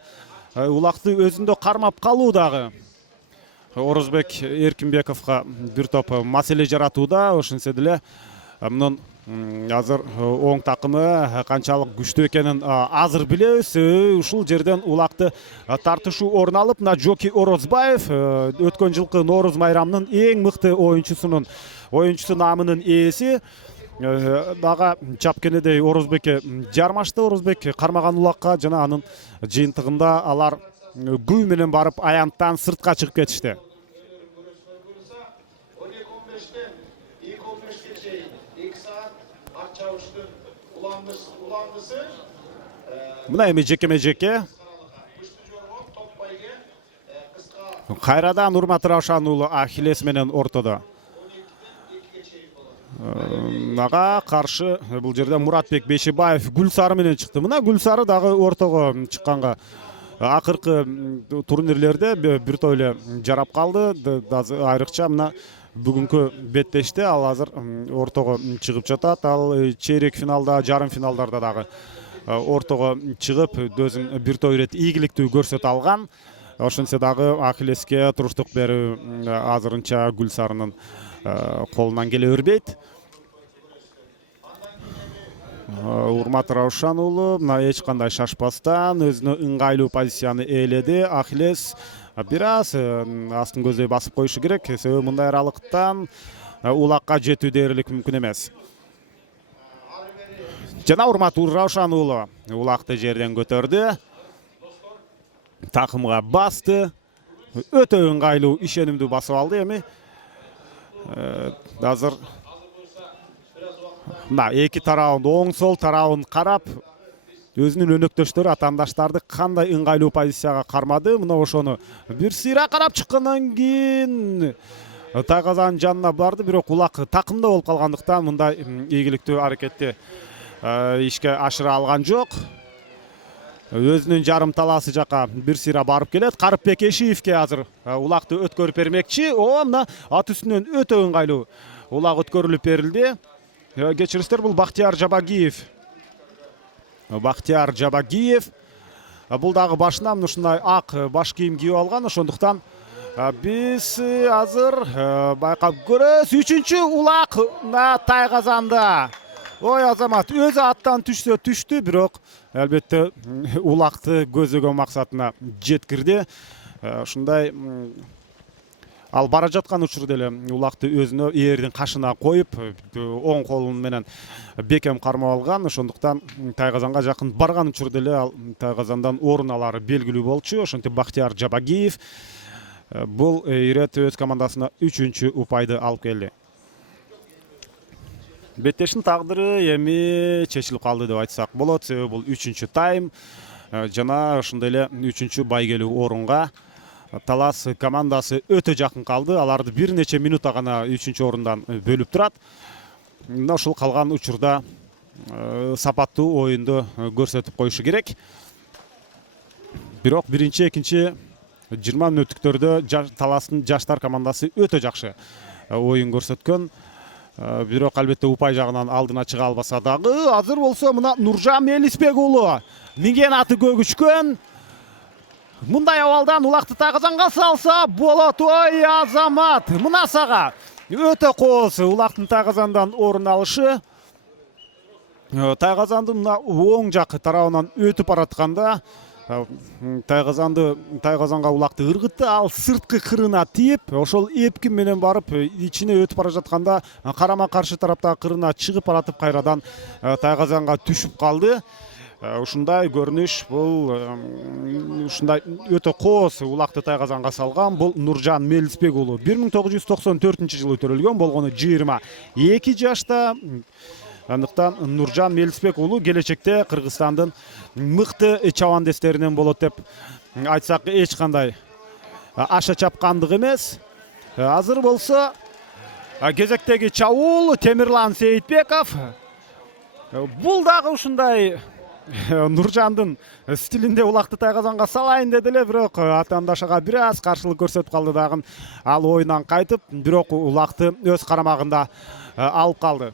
улакты өзүндө кармап калуу дагы Орозбек Эркинбековго бир топ маселе жаратууда. Ошентсе деле мунун азыр оң такымы канчалык күчтүү экенин азыр билебиз. Ушул жерден улакты тартышуу орун алып, мына Жоки Орозбаев өткөн жылкы Нооруз майрамынын эң мыкты оюнчусу намынын ээси дагы чапкенедей Орозбекке жармашты. Орозбек кармаган улакка жана анын жыйынтыгында алар күй менен барып аянттан сыртка чыгып кетишти. Мына эми жекеме-жеке кайрадан Урмат Раушан уулу Ахиллес менен ортодо. Ага каршы бул жерде Муратбек Бешибаев Гүлсары менен чыкты. Мына Гүлсары дагы ортого чыкканга акыркы турнирлерде бир топ эле жарап калды. Айрыкча мына бүгүнкү беттеште ал азыр ортого чыгып жатат. Ал чейрек финалда, жарым финалдарда дагы ортого чыгып өзүн бир топ ирет ийгиликтүү көрсөтө алган. Ошентсе дагы Ахиллеске туруштук берүү азырынча Гүлсарынын колунан келе бербейт. Урмат Раушан уулу мына эч кандай шашпастан өзүнө ыңгайлуу позицияны ээледи. Ахиллес бир аз астын көздөй басып коюшу керек. Себеби мындай аралыктан улакка жетүү дээрлик мүмкүн эмес. Жана Урмат Раушан уулу улакты жерден көтөрдү. Такымга басты. Өтө ыңгайлуу, ишенимдүү басып алды. Эми азыр мына эки тарабын, оң сол тарабын карап, өзүнүн өнөктөштөрү атандаштарды кандай ыңгайлуу позицияга кармады. Мына ошону бир сыйра карап чыккандан кийин тайгазанын жанына барды, бирок улак такымда болуп калгандыктан мындай ийгиликтүү аракетти ишке ашыра алган жок. Өзүнүн жарым талаасы жака бир сыйра барып келет. Карыпбек Эшиевке азыр улакты өткөрүп бермекчи. Мына ат үстүнөн өтө ыңгайлуу улак өткөрүлүп берилди. Кечириңиздер, бул Бактияр Жабагиев. Бактияр Жабагиев бул дагы башынан ушундай ак баш кийим кийип алган. Ошондуктан биз азыр байкап көрөбүз. 3-чү улак Тайгазанда. Ой азамат, өзү аттан түшсө түштү, бирок албетте улакты көзөгөн максатына жеткирди. Ушундай ал бара жаткан учурда эле улакты өзүнө ээрдин кашына коюп, оң колун менен бекем кармап алган. Ошондуктан Тайгазанга жакын барган учурда эле ал Тайгазандан орун алары белгилүү болчу. Ошентип Бактияр Жабагиев бул ирет өз командасына 3-чү упайды алып келди. Беттештин тагдыры эми чечилип калды деп айтсак болот. Себеби бул 3-чү тайм жана ошондой эле 3-чү байгелүү орунга Талас командасы өтө жакын калды. Аларды бир нече минута гана 3-чү орундан бөлүп турат. Мына ушул калган учурда сапаттуу оюнду көрсөтүп коюшу керек. Бирок биринчи, экинчи 20 мүнөттүктөрдө таластын жаштар командасы өтө жакшы оюн көрсөткөн. Бирок албетте упай жагынан алдына чыга албаса дагы, азыр болсо мына Нуржан Мелисбек уулу минген аты көгүчкөн. Мындай абалдан улакты Тайгазанга салса болот. Ой Азамат, мына сага өтө кооз улактын Тайгазандан орун алышы. Тайгазандын мына оң жак тарабынан өтүп баратканда Тайгазанга улакты ыргытты, ал сырткы кырына тийип, ошол эпкин менен барып ичине өтүп бара жатканда карама каршы тараптагы кырына чыгып баратып кайрадан Тайгазанга түшүп калды. Ушундай көрүнүш, бул ушундай өтө кооз улакты Тайгазанга салган бул Нуржан Мелисбек уулу 1994-жылы төрөлгөн, болгону 22 жашта. Андыктан Нуржан Мелисбек уулу келечекте Кыргызстандын мыкты чабандестеринен болот деп айтсак эч кандай аша чапкандык эмес. Азыр болсо кезектеги чабуул Темирлан Сейитбеков. Бул дагы ушундай Нуржандын стилинде улакты Тайгазанга салайын деди эле, бирок атаандашага бир аз каршылык көрсөтүп калды дагы. Ал оюндан кайтып, бирок улакты өз карамагында алып калды.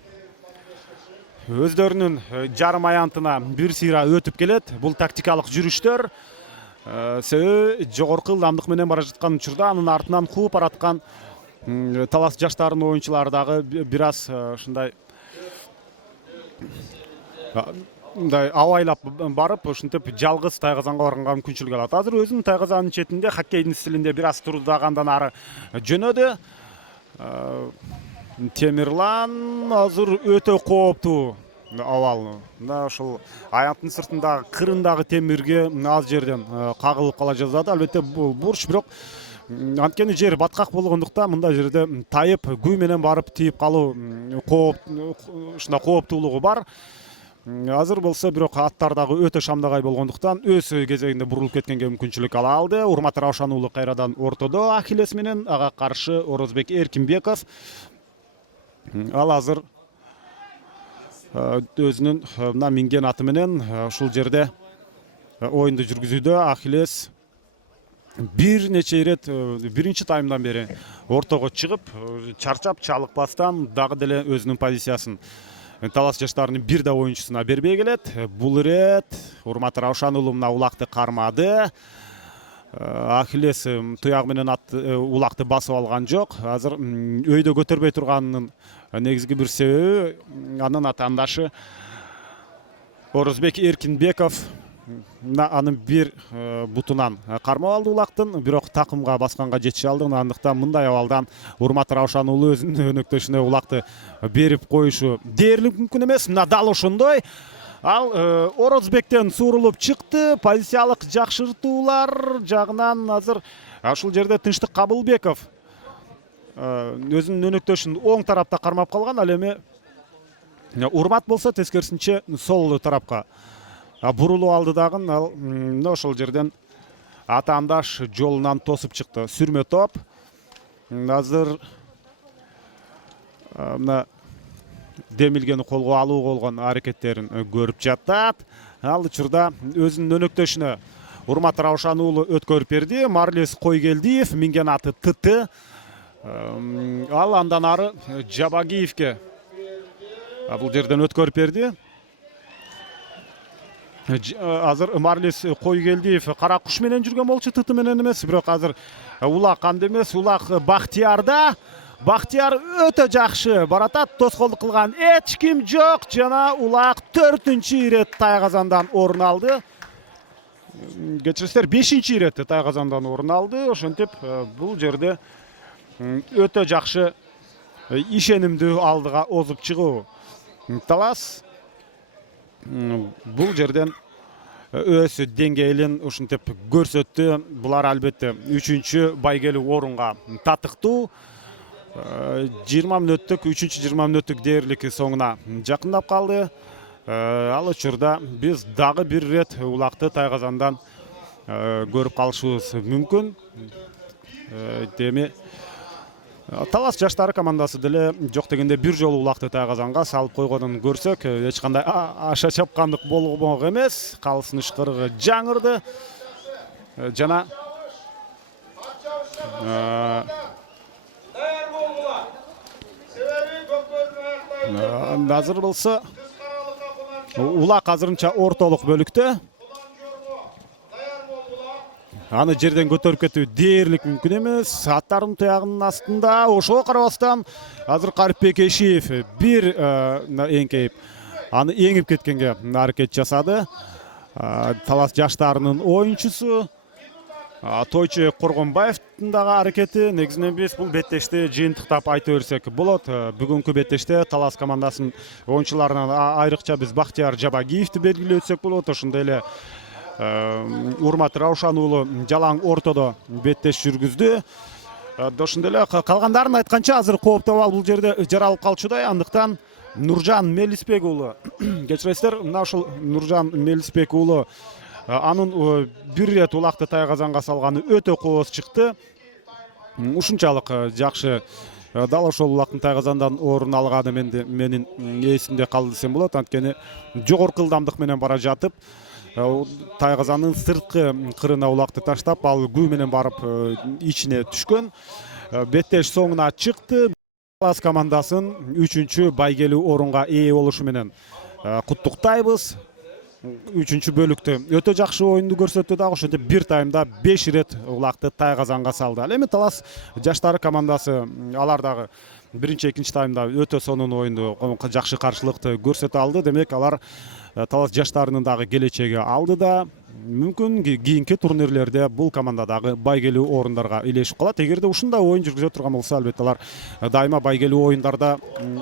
Өздөрүнүн жарым аянтына бир сыйра өтүп келет. Бул тактикалык жүрүштөр. Себеби жогорку ылдамдык менен бара жаткан учурда анын артынан кууп бараткан талас жаштардын оюнчулары дагы бир аз ушундай абайлап барып, ушинтип жалгыз Тайгазанга барганга мүмкүнчүлүк алат. Азыр өзүнүн Тайгазанын четинде хоккейдин стилинде бир аз турдудагандан ары жөнөдү. Темирлан азыр өтө кооптуу абал. Мына ошол аянттын сыртындагы кырындагы темирге аз жерден кагылып кала жаздады. Албетте бурч, бирок анткени жер баткак болгондуктан мындай жерде тайып күй менен барып тийип калуу ушундай кооптуулугу бар. Азыр болсо бирок аттар дагы өтө шамдагай болгондуктан өз кезегинде бурулуп кеткенге мүмкүнчүлүк ала алды. Урмат Раушан уулу кайрадан ортодо Ахиллес менен, ага каршы Орозбек Эркинбеков. Ал азыр өзүнүн мына минген аты менен ушул жерде оюнду жүргүзүүдө. Ахиллес бир нече ирет биринчи таймдан бери ортого чыгып, чарчап чалыкпастан дагы деле өзүнүн позициясын талас жаштарынын бир да оюнчусуна бербей келет. Бул ирет Урмат Раушан уулу мына улакты кармады. Ахиллес туягы менен улакты басып алган жок. Азыр өйдө көтөрбөй турганынын негизги бир себеби анын атаандашы Орозбек Эркинбеков анын бир бутунан кармап алды улактын, бирок такымга басканга жетише алды. Андыктан мындай абалдан Урмат Раушан уулу өзүнүн өнөктөшүнө улакты берип коюшу дээрлик мүмкүн эмес. Мына дал ошондой. Ал Орозбектен суурулуп чыкты. Позициялык жакшыртуулар жагынан азыр ушул жерде Тынчтык Кабылбеков өзүнүн өнөктөшүн оң тарапта кармап калган. Ал эми Урмат болсо тескерисинче сол тарапка бурулуп алды дагы. Ал ошол жерден атаандаш жолунан тосуп чыкты. Сүрмө топ. Азыр мына демилгени колго алуу болгон аракеттерин көрүп жатат. Ал учурда өзүнүн өнөктөшүнө Урмат Раушан уулу өткөрүп берди. Марлес Койгелдиев минген аты ТТ. Ал андан ары Жабагиевке бул жерден өткөрүп берди. Азыр Марлес Койгелдиев кара куш менен жүргөн болчу, ТТ менен эмес. Бирок азыр улак анда эмес, улак Бактиярда. Бактияр өтө жакшы баратат, тоскоолдук кылган эч ким жок жана улак 4-чү ирет Тайгазандан орун алды. Кечирсиздер, 5-чи иретте Тайгазандан орун алды. Ошентип бул жерде өтө жакшы ишенимдүү алдыга озуп чыгуу. Талас бул жерден өз деңгээлин ушинтип көрсөттү. Булар албетте 3-чү байгелүү орунга татыктуу. 20 мүнөттүк 3-20 мүнөттүк дээрлик соңуна жакындап калды. Ал учурда биз дагы бир ирет улакты Тайгазандан көрүп калышыбыз мүмкүн. Деми талас жаштары командасы деле жок дегенде бир жолу улакты Тайгазанга салып койгонун көрсөк, эч кандай аша чапкандык болгон эмес. Калсын ышкырыгы жаңырды. Жана Dayar bolgular. Sebebi көкбөрүнүн аяктайын. Азыр болсо Кыз каралыкка кулан улак азырынча ортолук бөлүктө. жорго. Даяр болгула. Аны жерден көтөрүп кетүү дээрлик мүмкүн эмес. Аттардын туягынын астында ошого карабастан азыр Карипбек Эшиев бир эңкейип аны эңип кеткенге аракет жасады. Талас жаштарынын оюнчусу Тойчу Коргонбаевдин дагы аракети. Негизинен биз бул беттешти жыйынтыктап айта берсек болот. Бүгүнкү беттеште Талас командасынын оюнчуларынан айрыкча биз Бактияр Жабагиевди белгилей өтсөк болот. Ошондой эле Урмат Раушан уулу жалаң ортодо беттеш жүргүздү. Ошондой эле калгандарын айтканча азыр кооптуу абал бул жерде жаралып калчудай. Андыктан Нуржан Мелисбек уулу кечиресиздер, мына ушул Нуржан Мелисбек уулу анын бир ирет улакты тайгазанга салганы өтө кооз чыкты. Ушунчалык жакшы дал ошол улактын тайгазандан орун алганы менин эсимде калды десем болот. Анткени жогорку ылдамдык менен бара жатып тайгазанын сырткы кырына улакты таштап, ал күү менен барып ичине түшкөн. Беттеш соңуна чыкты. Талас командасын 3-чү байгелүү орунга ээ болушу менен куттуктайбыз. 3-чү бөлүктө өтө жакшы оюнду көрсөттү дагы. Ошентип бир таймда 5 ирет улакты тайгазанга салды. Ал эми Талас жаштары командасы алар дагы биринчи, экинчи таймда өтө сонун оюнду, жакшы каршылыкты көрсөтө алды. Демек алар Талас жаштарынын дагы келечеги алдыда. Мүмкүн кийинки турнирлерде бул команда дагы байгелүү орундарга илешип калат. Эгерде ушундай оюн жүргүзө турган болсо, албетте алар дайыма байгелүү оюндарда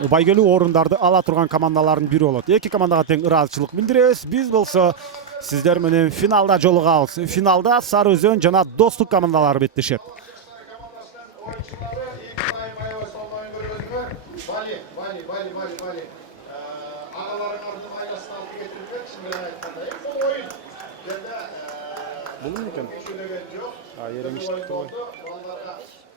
байгелүү орундарды ала турган командалардын бири болот. Эки командага тең ыраазычылык билдиребиз. Биз болсо сиздер менен финалда жолугабыз. Финалда Сары Өзөн жана Достук командалары беттешет. Бұл ма екен? Ереңіштік тұр ғой.